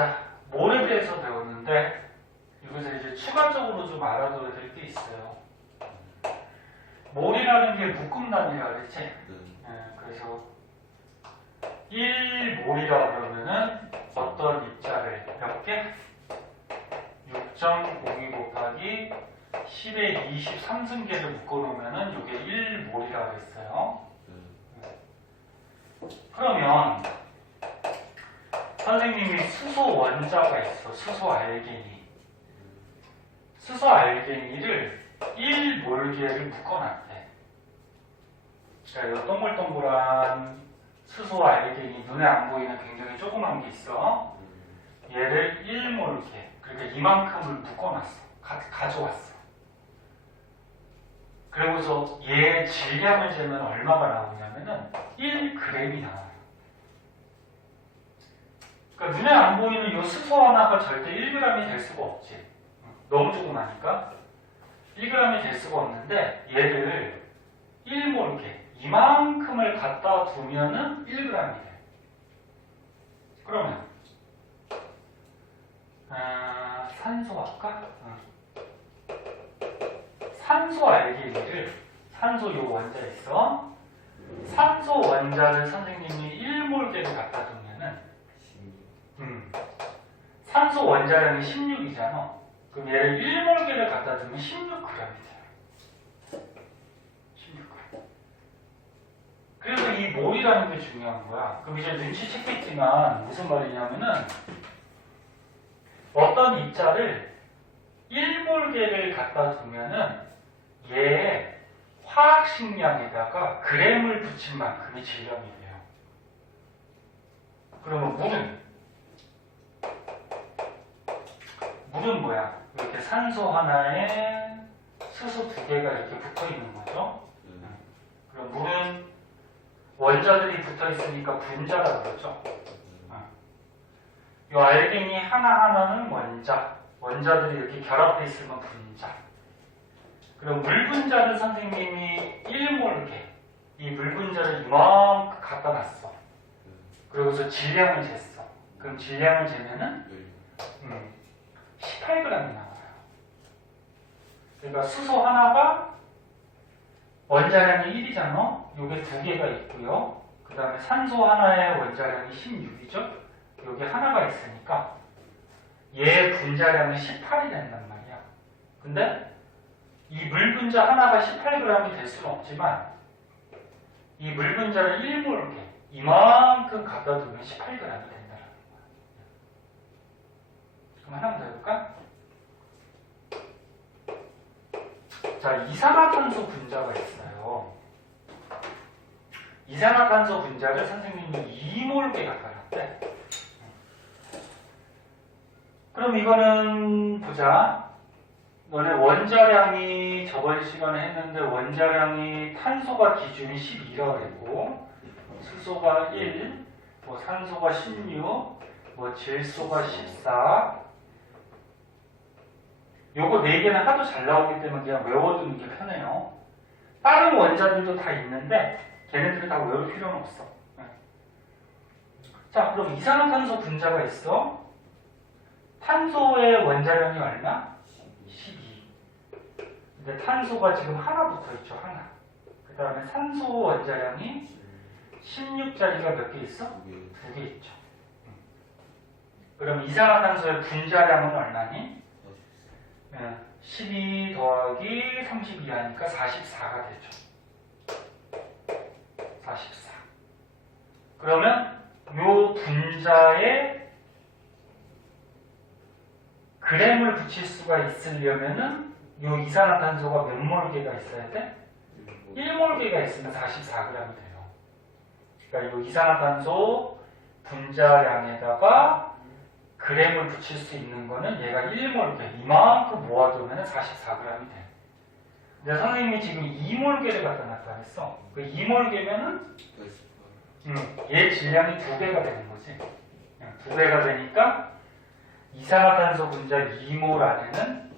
자, 몰에 대해서 배웠는데 여기서 이제 추가적으로 좀 알아둬야 될 게 있어요. 몰이라는 게 묶음단위라 그랬지? 그래서 1몰이라 그러면은 어떤 입자를 몇 개? 6.02 곱하기 10의 23승계를 묶어놓으면은 이게 1몰이라고 했어요. 그러면 선생님이 수소 원자가 있어. 수소 알게니. 수소 알게니를 1몰계를 묶어놨대. 그러니까 이 동글동글한 수소 알게니, 눈에 안 보이는 굉장히 조그만 게 있어. 얘를 1몰계, 그러니까 이만큼을 묶어놨어. 가져왔어. 그리고서 얘 질량을 재면 얼마가 나오냐면은 1g이 나와요. 그러니까 눈에 안 보이는 이 수소 하나가 절대 1g이 될 수가 없지. 너무 조그마니까 1g이 될 수가 없는데 얘를 1몰계, 이만큼을 갖다 두면은 1g이 돼. 그러면 산소 할까? 산소 알게니를, 산소 요 원자 있어. 산소 원자를 선생님이 1몰계를 갖다 두면은 산소 원자량이 16이잖아. 그럼 얘를 1몰계를 갖다 두면 16g이 돼요. 16g. 그래서 이 몰이라는 게 중요한 거야. 그럼 이제 눈치챘겠지만 무슨 말이냐면은 어떤 입자를 1몰계를 갖다 두면은 얘의 화학식량에다가 g을 붙인 만큼의 질량이 돼요. 그러면 물은 뭐야? 이렇게 산소 하나에 수소 두 개가 이렇게 붙어 있는 거죠. 그럼 물은 원자들이 붙어 있으니까 분자라고 그러죠. 이 알게니 하나하나는 원자들이 이렇게 결합해 있으면 분자. 그럼 물 분자를 선생님이 1몰계, 이 물 분자를 이만큼 갖다 놨어. 그러고서 질량을 쟀어. 그럼 질량을 재면은 18g이 나와요. 그러니까 수소 하나가 원자량이 1이잖아. 요게 두 개가 있고요. 그 다음에 산소 하나의 원자량이 16이죠. 요게 하나가 있으니까 얘 분자량은 18이 된단 말이야. 근데 이 물 분자 하나가 18g이 될 수는 없지만 이 물 분자를 1몰계, 이만큼 갖다 두면 18g이 된다는 거야. 그럼 하나만 더 해볼까? 자, 이산화탄소 분자가 있어요. 이산화탄소 분자를 선생님이 2몰계 갖다 놨대. 그럼 이거는 보자. 너네 원자량이 저번 시간에 했는데 원자량이 탄소가 기준이 12라고 했고 수소가 1, 뭐 산소가 16, 뭐 질소가 14. 요거 4개는 하도 잘 나오기 때문에 그냥 외워두는 게 편해요. 다른 원자들도 다 있는데 걔네들은 다 외울 필요는 없어. 자, 그럼 이산화탄소 분자가 있어. 탄소의 원자량이 얼마? 12. 근데 탄소가 지금 하나 붙어 있죠, 하나. 그 다음에 산소 원자량이 16짜리가 몇 개 있어? 2개 있죠. 그럼 이산화탄소의 분자량은 얼마니? 12 더하기 32 하니까 44가 되죠. 44. 그러면 요 분자에 g을 붙일 수가 있으려면은 요 이산화탄소가 몇 몰계가 있어야 돼? 1몰계가 있으면 44g이 돼요. 그러니까 요 이산화탄소 분자량에다가 g을 붙일 수 있는 거는 얘가 1몰계, 이만큼 모아두면 44g이 돼. 근데 선생님이 지금 2몰계를 갖다 놨다 했어. 그 2몰계면은 얘 질량이 2배가 되는 거지. 2배가 되니까 이산화탄소 분자 2몰 안에는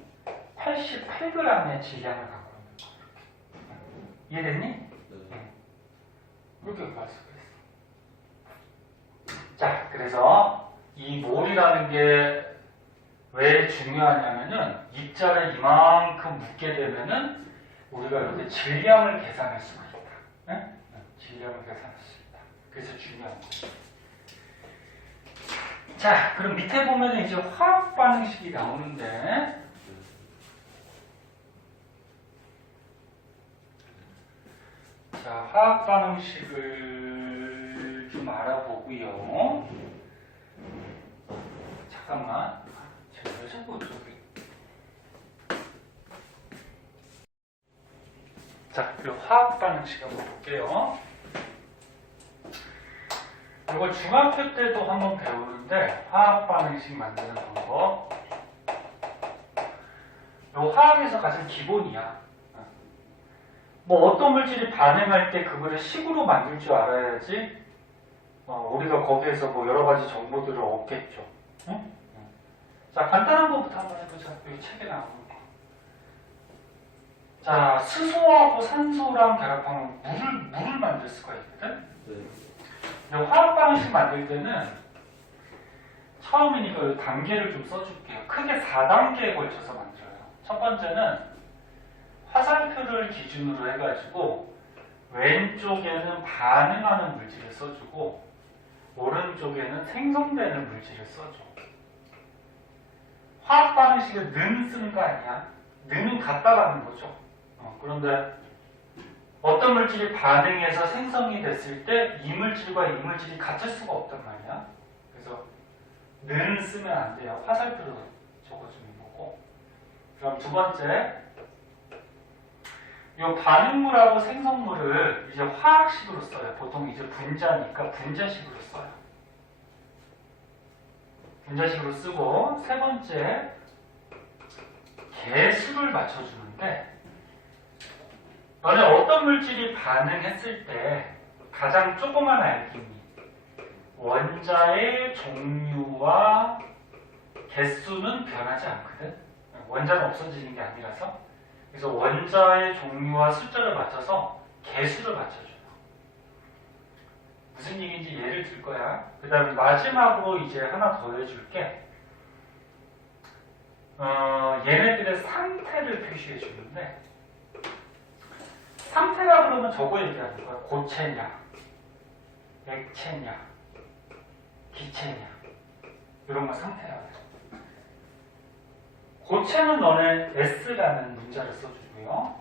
88g의 질량을 갖고 있는 거야. 이해됐니? 이렇게 구할 수가 있어. 자, 그래서 이 이 몰이라는 게 왜 중요하냐면은 입자를 이만큼 묶게 되면은 우리가 이렇게 질량을 계산할 수가 있다. 네? 질량을 계산할 수 있다. 그래서 중요한 거죠. 자, 그럼 밑에 보면 이제 화학 반응식이 나오는데, 자, 화학 반응식을 좀 알아보고요. 잠깐만. 제가 왜 자꾸 저기. 자, 이 화학 반응식 한번 볼게요. 이거 중학교 때도 한번 배우는데, 화학 반응식 만드는 방법. 이 화학에서 가장 기본이야. 뭐 어떤 물질이 반응할 때 그거를 식으로 만들 줄 알아야지 우리가 거기에서 뭐 여러 가지 정보들을 얻겠죠. 응? 자, 간단한 것부터 한번 해보자. 여기 책에 나오는 거. 자, 수소하고 산소랑 결합하면 물을 만들 수가 있거든. 근데 화학 반응식 만들 때는 처음이니까 이 단계를 좀 써줄게요. 크게 4단계에 걸쳐서 만들어요. 첫 번째는 화살표를 기준으로 해가지고 왼쪽에는 반응하는 물질을 써주고 오른쪽에는 생성되는 물질을 써줘. 화학 반응식은 는 쓰는 거 아니야? 는은 갖다 가는 거죠. 그런데 어떤 물질이 반응해서 생성이 됐을 때 이 물질과 이 물질이 같을 수가 없단 말이야. 그래서 는 쓰면 안 돼요. 화살표로 적어주는 거고. 그럼 두 번째, 이 반응물하고 생성물을 이제 화학식으로 써요. 보통 이제 분자니까 분자식으로 써요. 분자식으로 쓰고, 세 번째, 개수를 맞춰주는데, 너네 어떤 물질이 반응했을 때 가장 조그만 알갱이, 원자의 종류와 개수는 변하지 않거든. 원자는 없어지는 게 아니라서. 그래서 원자의 종류와 숫자를 맞춰서 개수를 맞춰줘요. 무슨 얘기인지 예를 들 거야. 그 다음에 마지막으로 이제 하나 더 해줄게. 얘네들의 상태를 표시해 주는데, 상태라 그러면 저거 얘기하는 거야. 고체냐, 액체냐, 기체냐, 이런 거 상태라고 해요. 고체는 너네 S라는 문자를 써주고요.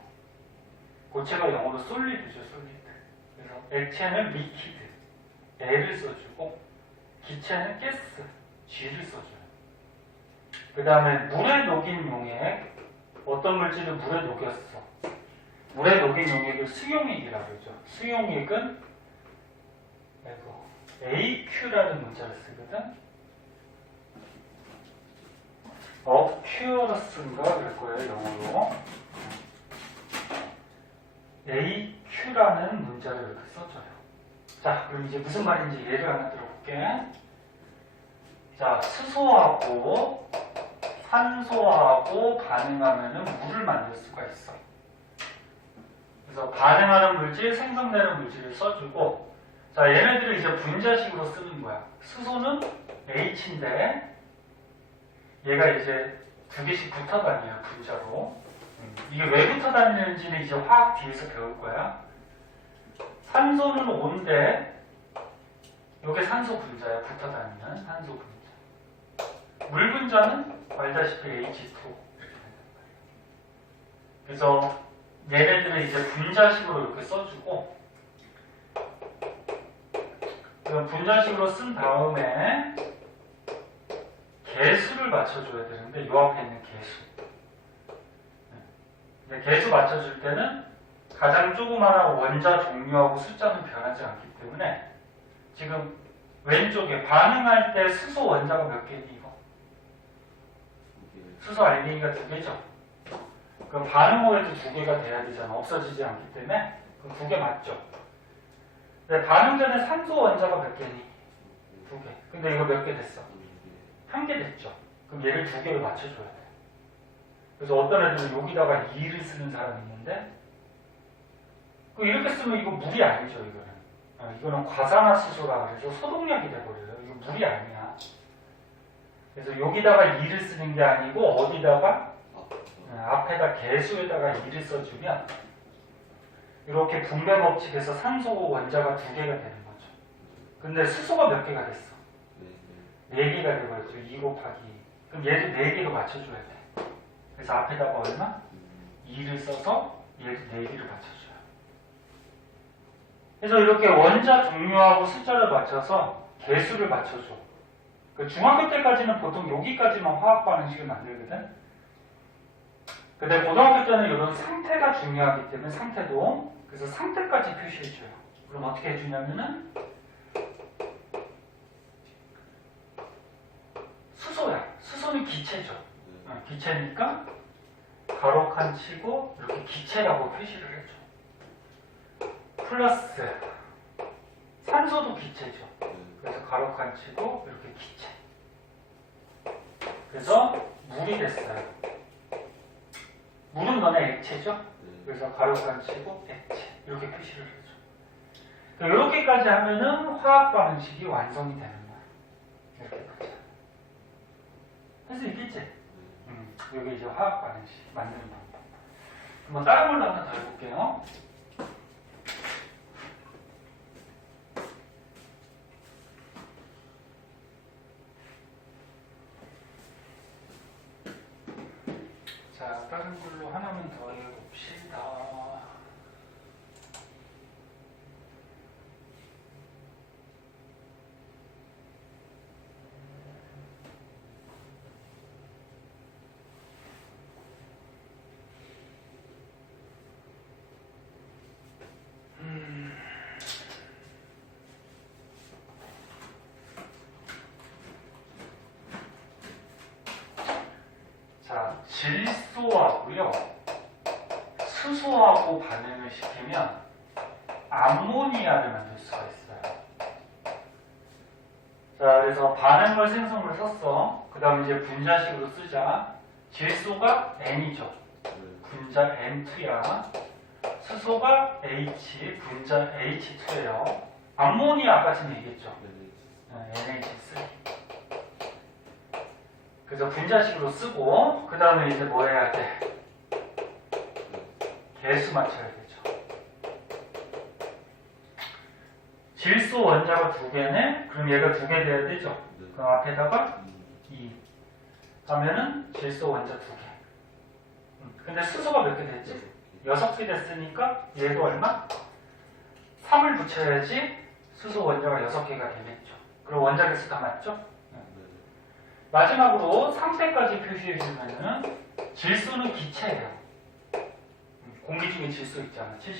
고체가 영어로 솔리드죠, 솔리드. 그래서 액체는 리퀴드, L을 써주고, 기체는 가스, G를 써줘요. 그 다음에 물에 녹인 용액, 어떤 물질을 물에 녹였어. 물에 녹인 용액을 수용액이라고 그러죠. 수용액은 AQ라는 문자를 쓰거든. 어큐러스인가 그럴 거예요, 영어로. AQ라는 문자를 이렇게 써줘요. 자, 그럼 이제 무슨 말인지 예를 하나 들어볼게. 자, 수소하고 산소하고 반응하면은 물을 만들 수가 있어. 그래서 반응하는 물질, 생성되는 물질을 써주고, 자, 얘네들을 이제 분자식으로 쓰는 거야. 수소는 H인데, 얘가 이제 두 개씩 붙어 다녀요, 분자로. 이게 왜 붙어 다니는지는 이제 화학 뒤에서 배울 거야. 산소는 O인데, 요게 산소 분자야, 붙어 다니는 산소 분자. 물 분자는 알다시피 H2. 이렇게 된단 말이야. 그래서 얘네들을 이제 분자식으로 이렇게 써주고, 그럼 분자식으로 쓴 다음에 개수를 맞춰줘야 되는데, 요 앞에 있는 개수. 근데 개수 맞춰줄 때는 가장 조그마한 원자 종류하고 숫자는 변하지 않기 때문에, 지금 왼쪽에 반응할 때 수소 원자가 몇 개니 이거? 수소 알갱이가 2개죠. 그럼 반응 후에도 2개가 돼야 되잖아. 없어지지 않기 때문에. 그럼 2개 맞죠? 근데 반응 전에 산소 원자가 몇 개니? 2개. 근데 이거 몇 개 됐어? 1개 됐죠. 그럼 얘를 2개를 맞춰줘야 돼. 그래서 어떤 애들은 여기다가 2를 쓰는 사람이 있는데, 이렇게 쓰면 이거 물이 아니죠, 이거는. 이거는 과산화수소라 그래서 소독약이 돼버려요. 이거 물이 아니야. 그래서 여기다가 2를 쓰는 게 아니고 어디다가 앞에다 개수에다가 2를 써주면 이렇게 분배 법칙에서 산소 원자가 2개가 되는 거죠. 근데 수소가 몇 개가 됐어? 4개가 되버렸죠. 2 곱하기 2. 그럼 얘도 4개로 맞춰줘야 돼. 그래서 앞에다가 얼마? 2를 써서 얘도 4개를 맞춰줘요. 그래서 이렇게 원자 종류하고 숫자를 맞춰서 개수를 맞춰줘. 그 중학교 때까지는 보통 여기까지만 화학 반응식을 만들거든. 근데 고등학교 때는 이런 상태가 중요하기 때문에 상태도 그래서 상태까지 표시해줘요. 그럼 어떻게 해주냐면은 수소야. 수소는 기체죠. 기체니까 가로칸 치고 이렇게 기체라고 표시를 해줘. 플러스 산소도 기체죠. 그래서 가로칸 치고 이렇게 기체. 그래서 물이 됐어요. 물은 너네 액체죠? 그래서 가로칸 치고 액체. 이렇게 표시를 해줘. 이렇게까지 하면은 화학 반응식이 완성이 되는 거야. 이렇게까지. 할 수 있겠지? 여기 이제 화학 반응식 만드는 방법. 한번 다른 걸로 하나 더 해볼게요. 자, 다른 걸로 하나만 더 해봅시다. 자, 질소하고요, 수소하고 반응을 시키면 암모니아를 만들 수가 있어요. 자, 그래서 반응물 생성을 썼어. 그 다음에 이제 분자식으로 쓰자. 질소가 N이죠. 분자 N2야. 수소가 H, 분자 H2예요. 암모니아 아까 전에 얘기했죠. NH3. 그래서 분자식으로 쓰고, 그 다음에 이제 뭐 해야 돼? 개수 맞춰야 되죠. 질소 원자가 2개네? 그럼 얘가 2개 돼야 되죠? 그럼 앞에다가 2 하면은 질소 원자 2개. 근데 수소가 몇 개 됐지? 6개 됐으니까 얘도 얼마? 3을 붙여야지 수소 원자가 6개가 되겠죠. 그럼 원자 개수 다 맞죠? 마지막으로 상태까지 표시해주면은 질소는 기체예요. 공기 중에 질소 있잖아. 78%.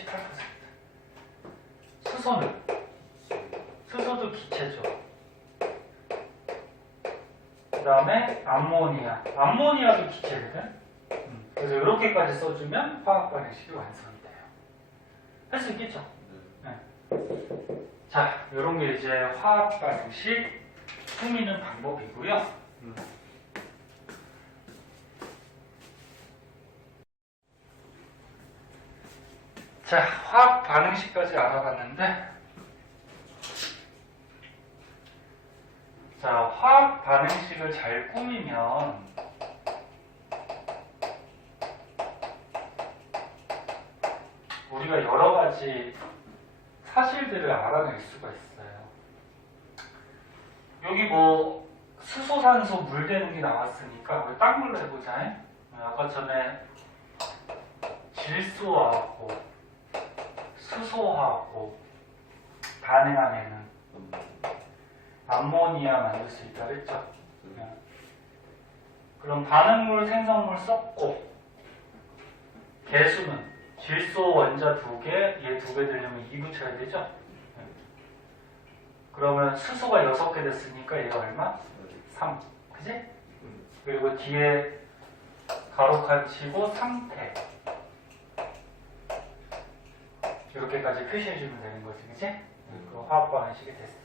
수소도 기체죠. 그 다음에 암모니아도 기체거든. 그래서 이렇게까지 써주면 화학 반응식이 완성이 돼요. 할 수 있겠죠? 네. 자, 이런 게 이제 화학 반응식 꾸미는 방법이고요. 자, 화학 반응식까지 알아봤는데, 자, 화학 반응식을 잘 꾸미면 우리가 여러 가지 사실들을 알아낼 수가 있어요. 여기 뭐 수소산소 물 되는 게 나왔으니까 우리 딴 걸로 해보자. 아까 전에 질소하고 수소하고 반응하면은 암모니아 만들 수 있다 그랬죠? 그럼 반응물 생성물 썼고, 개수는 질소 원자 2개, 얘 2개 되려면 2 붙여야 되죠? 그러면 수소가 6개 됐으니까 얘가 얼마? 3. 그지? 그리고 뒤에 가로칸 치고 상태. 이렇게까지 표시해주면 되는 거지, 그지? 그럼 화학 반응식이 됐어.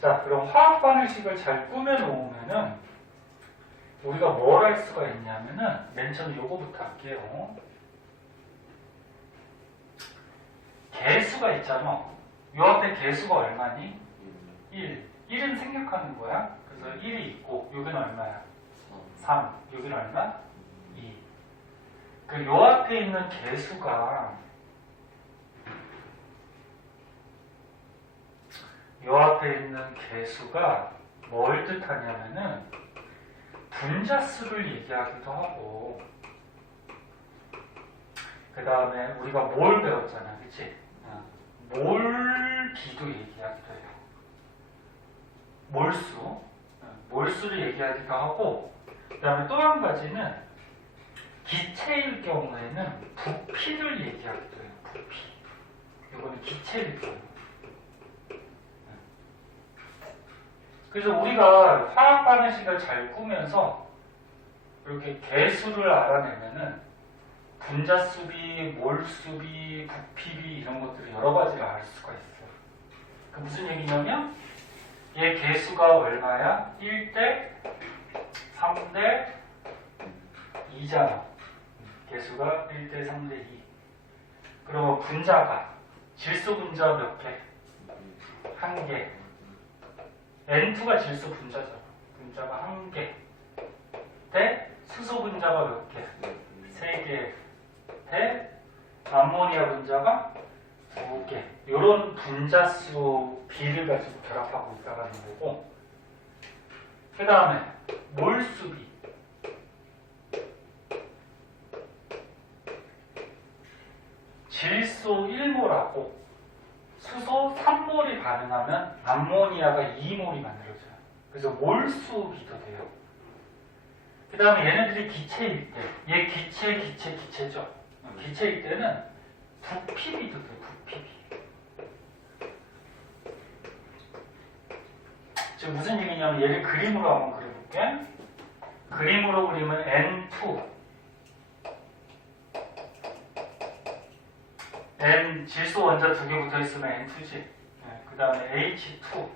자, 그럼 화학 반응식을 잘 꾸며놓으면은 우리가 뭘 할 수가 있냐면은 맨 처음에 요거부터 할게요. 개수가 있잖아. 요 앞에 개수가 얼마니? 1. 1은 생략하는 거야. 그래서 그래서 1이 있고 여기는 얼마야? 3. 여기는 얼마? 2. 그 요 앞에 있는 개수가 요 앞에 있는 개수가 뭘 뜻하냐면은 분자수를 얘기하기도 하고 그 다음에 우리가 몰 배웠잖아, 그치? 몰비도 얘기하기도 해요. 몰수를 얘기하기도 하고 그 다음에 또 한 가지는 기체일 경우에는 부피를 얘기하기도 해요. 부피. 이거는 기체일 경우. 그래서 우리가 화학 반응식을 잘 꾸면서 이렇게 개수를 알아내면은 분자수비, 몰수비, 부피비 이런 것들을 여러 가지를 알 수가 있어요. 그 무슨 얘기냐면 얘 개수가 얼마야? 1대 3대 2잖아. 개수가 1대 3대 2. 그러면 분자가 질소 분자 몇 개? 1개. N2가 질소 분자잖아. 분자가 1개. 대 수소 분자가 몇 개? 3개. 대 암모니아 분자가 2개. 이런 분자수 비를 가지고 결합하고 있다는 거고. 그 다음에 몰수비. 질소 1몰하고 수소 3몰이 반응하면 암모니아가 2몰이 만들어져요. 그래서 몰수비도 돼요. 그 다음에 얘네들이 기체일 때, 얘 기체죠. 기체일 때는 부피비도 돼요. 부피비. 지금 무슨 얘기냐면 얘를 그림으로 한번 그려볼게. 그림으로 그리면 N2 N 질소 원자 2개 붙어 있으면 N2지. 그 다음에 H2.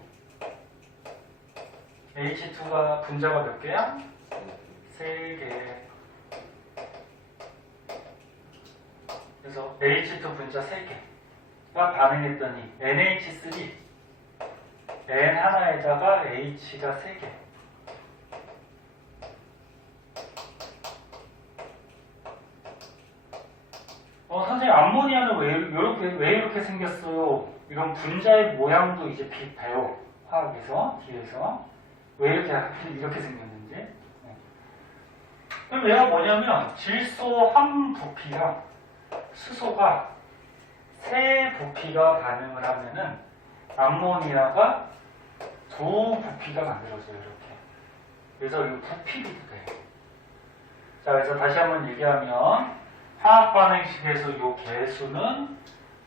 H2가 분자가 몇 개야? 3개. 그래서 H2 분자 3개가 반응했더니 NH3 N 하나에다가 H가 3개. 선생님 암모니아는 왜 이렇게 생겼어요? 이런 분자의 모양도 이제 비슷해요. 화학에서 뒤에서 왜 이렇게 생겼는지. 그럼 얘가 뭐냐면 질소 한 부피랑 수소가 세 부피가 반응을 하면은 암모니아가 두 부피가 만들어져요. 이렇게. 그래서 이 부피비도 돼요. 자, 그래서 다시 한번 얘기하면 화학 반응식에서 이 개수는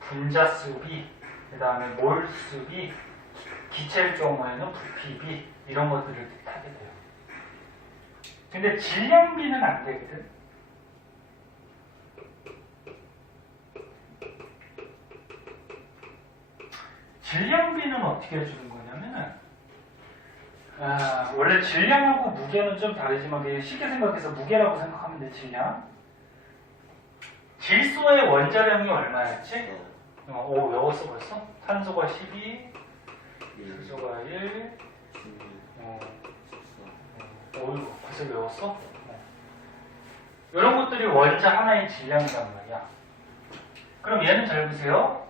분자수비, 그 다음에 몰수비, 기체일 경우에는 부피비 이런 것들을 뜻하게 돼요. 근데 질량비는 안 되거든. 질량비는 어떻게 해주는 거냐면은 원래 질량하고 무게는 좀 다르지만 그냥 쉽게 생각해서 무게라고 생각하면 돼. 질소의 원자량이 얼마였지? 외웠어 벌써? 탄소가 12, 수소가 1, 벌써 외웠어? 이런 것들이 원자 하나의 질량이란 말이야. 그럼 얘는 잘 보세요.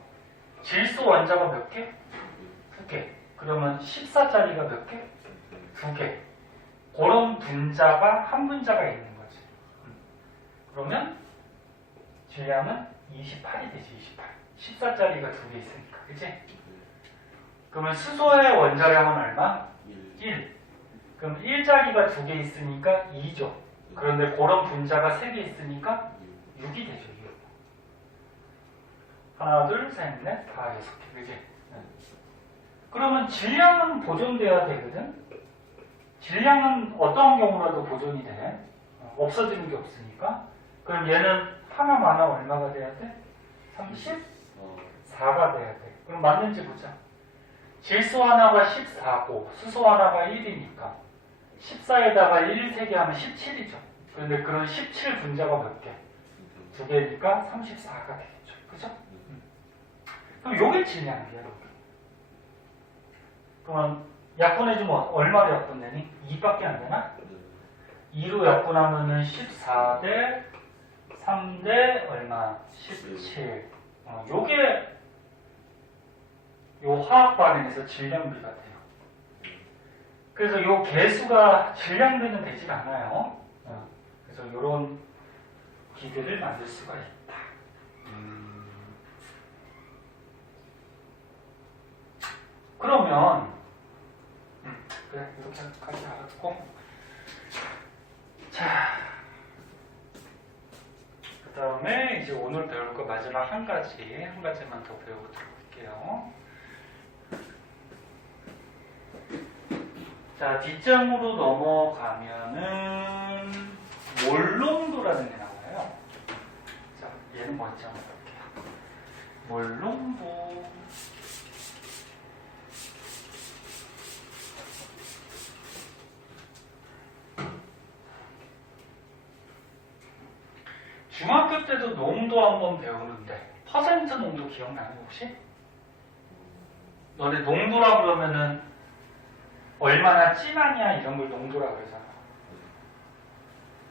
질소 원자가 몇 개? 2개. 그러면 14짜리가 몇 개? 2개. 그런 분자가 한 분자가 있는 거지. 그러면 질량은 28이 되지. 28. 14짜리가 2개 있으니까. 그치? 그러면 수소의 원자량은 얼마? 1. 그럼 1짜리가 2개 있으니까 2죠. 그런데 그런 분자가 3개 있으니까 6이 되죠. 6. 하나, 둘, 셋, 넷, 다 6개. 그치? 그러면 질량은 보존돼야 되거든? 질량은 어떠한 경우라도 보존이 돼. 없어지는 게 없으니까. 그럼 얘는 하나마나 얼마가 돼야 돼? 34가 돼야 돼. 그럼 맞는지 보자. 질소 하나가 14고 수소 하나가 1이니까 14에다가 1 3개 하면 17이죠. 그런데 그런 17 분자가 몇 개? 2개니까 34가 되겠죠. 그죠? 그럼 요게 질량이에요. 여러분. 그러면 약분해주면 얼마로 약분되니? 2밖에 안 되나? 2로 약분하면은 14대 3대 얼마? 17. 요게 요 화학 반응에서 질량비 같아요. 그래서 요 개수가 질량비는 되질 않아요. 그래서 요런 기계를 만들 수가 있다. 그러면 그래 이렇게까지 알았고, 자 그 다음에 이제 오늘 배울 거 마지막 한 가지만 더 배우고 들어갈게요. 자, 뒷장으로 넘어가면은 몰농도라는 게 나와요. 자, 얘는 먼저 한번 볼게요. 몰농도. 중학교 때도 농도 한번 배우는데 퍼센트 농도 기억나니 혹시? 너네 농도라 그러면은 얼마나 진하냐 이런 걸 농도라 그러잖아.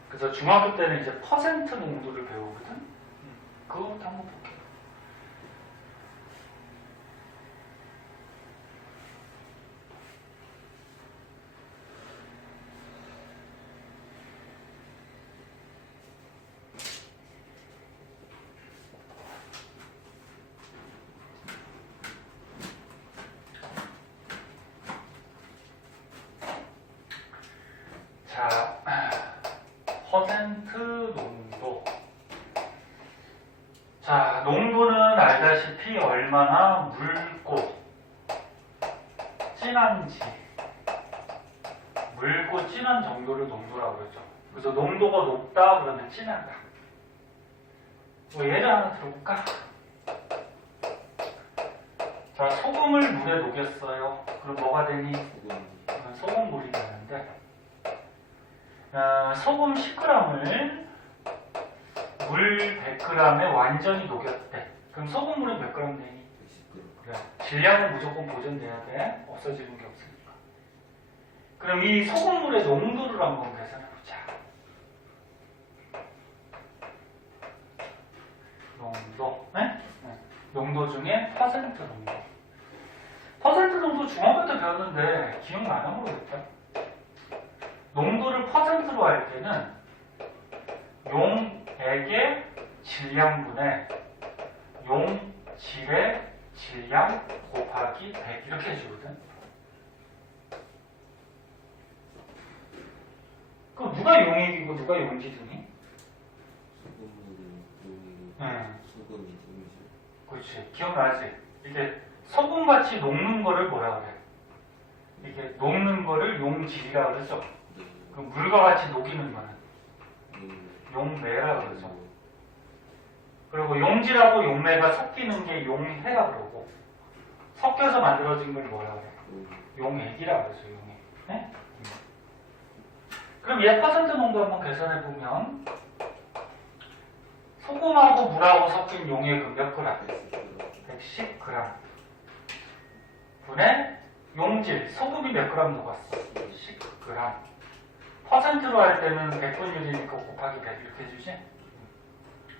그래서 중학교 때는 이제 퍼센트 농도를 배우거든. 그거부터 한번 볼게요. 자, 퍼센트 농도. 자, 농도는 알다시피 얼마나 묽고 진한지, 묽고 진한 정도를 농도라고 그러죠. 그래서 농도가 높다 그러면 진하다. 뭐 예를 하나 들어볼까? 자, 소금을 물에 녹였어요. 그럼 뭐가 되니? 소금물이 되는데, 소금 10g을 물 100g에 완전히 녹였대. 그럼 소금물은 몇 g 되니? 그래. 질량은 무조건 보존돼야 돼. 없어지는 게 없으니까. 그럼 이 소금물의 농도를 한번 계산해보자. 농도. 네? 농도 중에 퍼센트 농도. 퍼센트 농도 중학교 때 배웠는데 기억나나 모르겠다. 농도를 퍼센트로 할 때는 용액의 질량분의 용질의 질량 곱하기 100 이렇게 해주거든. 그럼 누가 용액이고 누가 용질이니? 소금이 용질. 그렇지. 기억나지? 이게 소금같이 녹는 거를 뭐라 그래? 이게 녹는 거를 용질이라 그러죠. 그 물과 같이 녹이는 거는 용매라 그러죠. 그리고 용질하고 용매가 섞이는 게 용해라 그러고, 섞여서 만들어진 걸 뭐라 그래? 용액이라 그러죠. 용액. 네? 그럼 얘 퍼센트 농도 한번 계산해 보면 소금하고 물하고 섞인 용액은 몇 그램? 110g 분의 용질, 소금이 몇 그램 녹았어? 10g. 퍼센트로 할 때는 100분율이니까 곱하기 100 이렇게 해주지?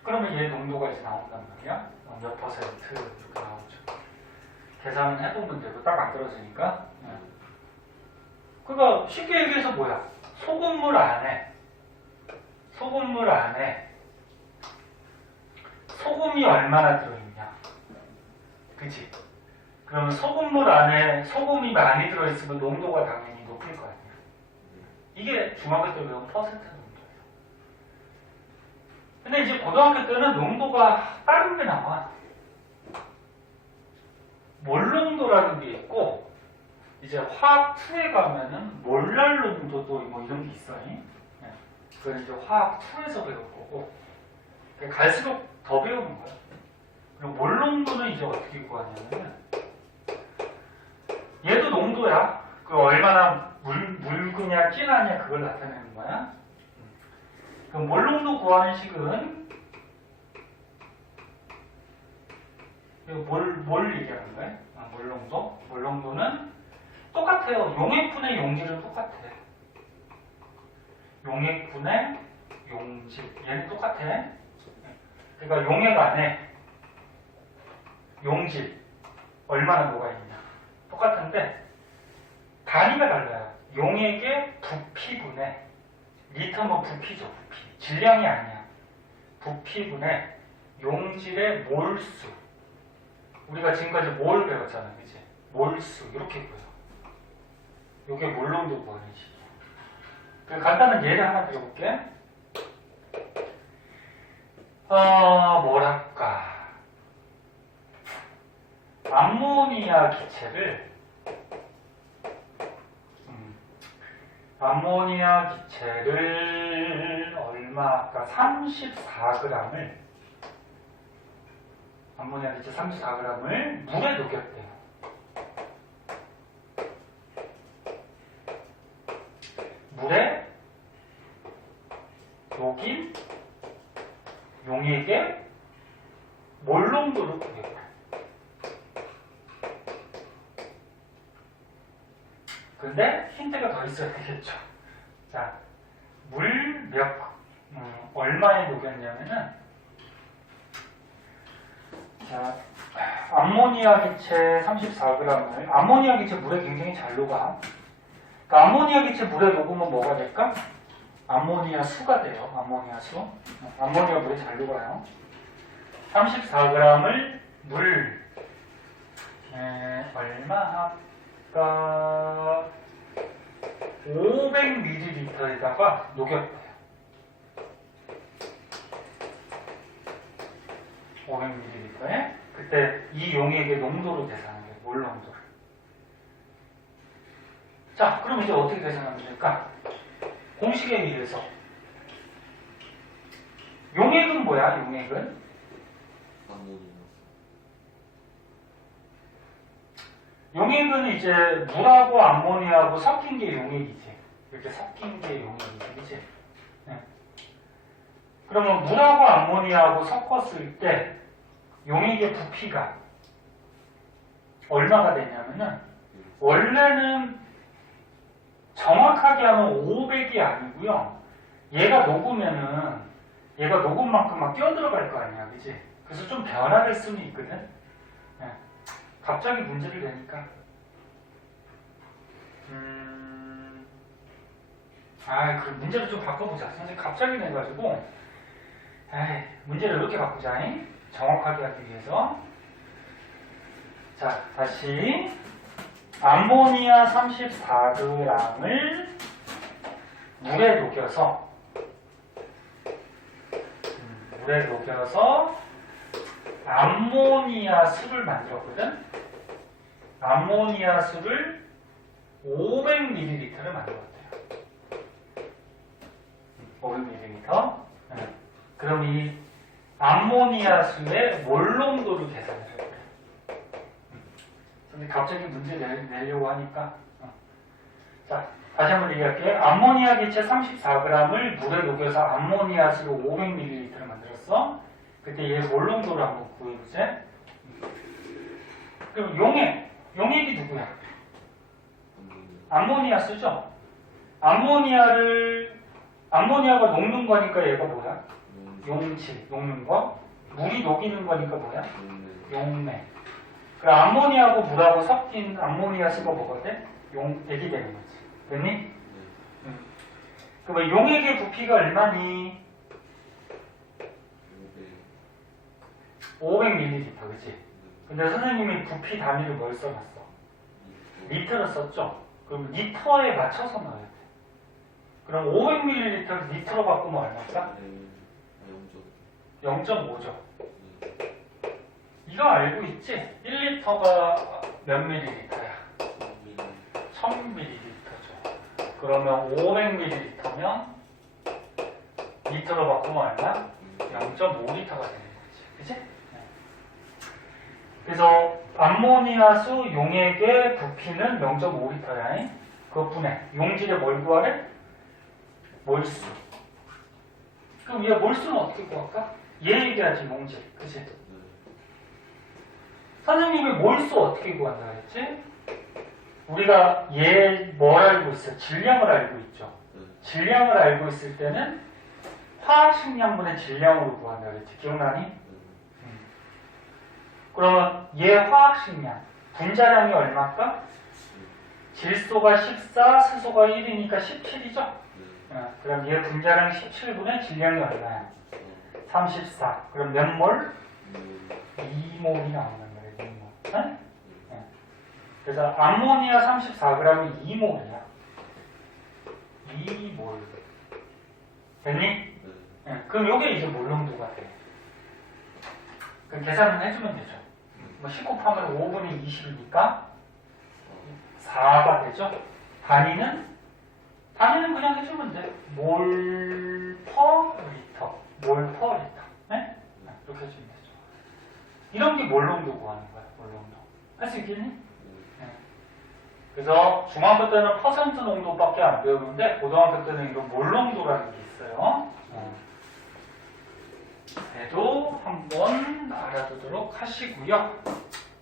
그러면 얘 농도가 이제 나온단 말이야. 몇 퍼센트 이렇게 나오죠. 계산을 해보면 되고 딱 안 떨어지니까. 그러니까 쉽게 얘기해서 뭐야? 소금물 안에 소금이 얼마나 들어있냐? 그치? 그러면 소금물 안에 소금이 많이 들어있으면 농도가 당연히 높을 거 아니야. 이게 중학교 때 배운 퍼센트 농도예요. 근데 이제 고등학교 때는 농도가 다른 게 나와. 몰농도라는 게 있고, 이제 화학 2에 가면은 몰랄 농도도 뭐 이런 게 있어요. 그건 이제 화학 2에서 배울 거고, 갈수록 더 배우는 거야. 그리고 몰농도는 이제 어떻게 구하냐면, 얘도 농도야. 그 얼마나 묽으냐 진하냐 그걸 나타내는 거야. 그럼 몰농도 구하는 식은 뭘 얘기하는 거야? 몰농도는 똑같아요. 용액분의 용질은 똑같아. 용액분의 용질. 얘는 똑같아. 그러니까 용액 안에 용질 얼마나 뭐가 있냐. 똑같은데 단위가 달라요. 용액의 부피분의 리터면 부피죠. 부피. 질량이 아니야. 부피분의 용질의 몰수. 우리가 지금까지 몰 배웠잖아. 그치? 몰수. 이렇게 보여. 요게 몰농도 구하는 식이야. 그 간단한 예를 하나 드려볼게. 뭐랄까. 암모니아 기체를 얼마 아까 34g을 암모니아 기체 34g을 물에 녹였대요. 물에 녹인 용액의 몰농도를 구해요. 근데 힌트가 더 있어야 되겠죠. 자, 물 얼마에 녹였냐면은, 자, 암모니아 기체 34g을, 암모니아 기체 물에 굉장히 잘 녹아. 그러니까 암모니아 기체 물에 녹으면 뭐가 될까? 암모니아 수가 돼요. 암모니아 수. 암모니아 물에 잘 녹아요. 34g을 물, 얼마 아까 500ml에다가 녹였대요. 500ml에 그때 이 용액의 농도로 계산한 거예요. 몰 농도를. 자, 그럼 이제 어떻게 계산하면 될까? 공식에 의해서 용액은 뭐야? 용액은 용액은 이제 물하고 암모니아하고 섞인 게 용액이지. 이렇게 섞인 게 용액이지, 그치? 네. 그러면 물하고 암모니아하고 섞었을 때 용액의 부피가 얼마가 되냐면은, 원래는 정확하게 하면 500이 아니고요. 얘가 녹으면은 얘가 녹은 만큼 막 끼어들어갈 거 아니야, 그치? 그래서 좀 변화될 수는 있거든. 네. 갑자기 문제를 내니까 그 문제를 좀 바꿔보자. 선생님 갑자기 내가지고 문제를 이렇게 바꾸자잉. 정확하게 하기 위해서. 자, 다시 암모니아 34g을 물에 녹여서 암모니아 수를 만들었거든. 암모니아 수를 500ml를 만들었대요. 500ml. 그럼 이 암모니아 수의 몰농도를 계산을 해야 돼. 근데 갑자기 문제 내려고 하니까. 자, 다시 한번 얘기할게요. 암모니아 기체 34g을 물에 녹여서 암모니아 수로 500ml를 만들었어. 그때 얘 몰농도를 한번 구해보자. 그럼 용액이 누구야? 암모니아 수죠? 암모니아가 녹는 거니까 얘가 뭐야? 용질, 녹는 거. 물이 녹이는 거니까 뭐야? 용맥. 그럼 암모니아하고 물하고 섞인 암모니아 수가 뭐가 돼? 용액이 되는 거지. 됐니? 그럼 용액의 부피가 얼마니? 500ml, 그치? 근데 선생님이 부피 단위를 뭘 써놨어? 리터를 썼죠? 그럼 리터에 맞춰서 넣어야 돼. 그럼 500ml 리터로 바꾸면 얼마일까? 0.5죠. 이거 알고 있지? 1리터가 몇 ml야? 1000ml죠. 그러면 500ml면 리터로 바꾸면 얼마? 0.5리터가 되는 거지. 그치? 그래서 암모니아수 용액의 부피는 0.5리터야. 그것뿐에 용질의 뭘 구하래? 몰수. 그럼 얘 몰수는 어떻게 구할까? 얘 얘기하지, 용질. 그치? 선생님이 몰수 어떻게 구한다 그랬지? 우리가 얘 뭘 알고 있어? 질량을 알고 있죠. 질량을 알고 있을 때는 화학식량분의 질량으로 구한다 그랬지. 기억나니? 그러면 얘 화학식량 분자량이 얼마일까? 질소가 14, 수소가 1이니까 17이죠? 그럼 얘 분자량 17분의 질량이 얼마야? 34. 그럼 몇 몰? 2몰이 나오는 거예요. 2몰. 그래서 암모니아 34g이 2몰이야. 2몰. 됐니? 그럼 이게 이제 몰 농도가 돼. 그 계산을 해주면 되죠. 뭐 10 곱하면 5분의 20이니까 4가 되죠. 단위는 그냥 해주면 돼. 몰 퍼 리터. 몰 퍼 리터. 네? 이렇게 해주면 되죠. 이런 게 몰 농도 구하는 거야. 몰 농도. 할 수 있겠니? 네. 그래서 중학교 때는 퍼센트 농도밖에 안 배우는데 고등학교 때는 이런 몰 농도라는 게 있어요. 얘도 한번 알아두도록 하시고요.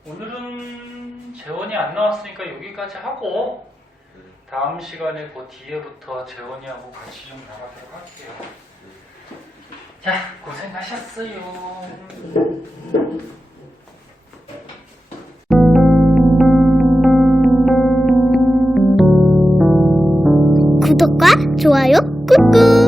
오늘은 재원이 안 나왔으니까 여기까지 하고 다음 시간에 그 뒤에부터 재원이하고 같이 좀 나가도록 할게요. 자, 고생하셨어요. 구독과 좋아요 꾹꾹.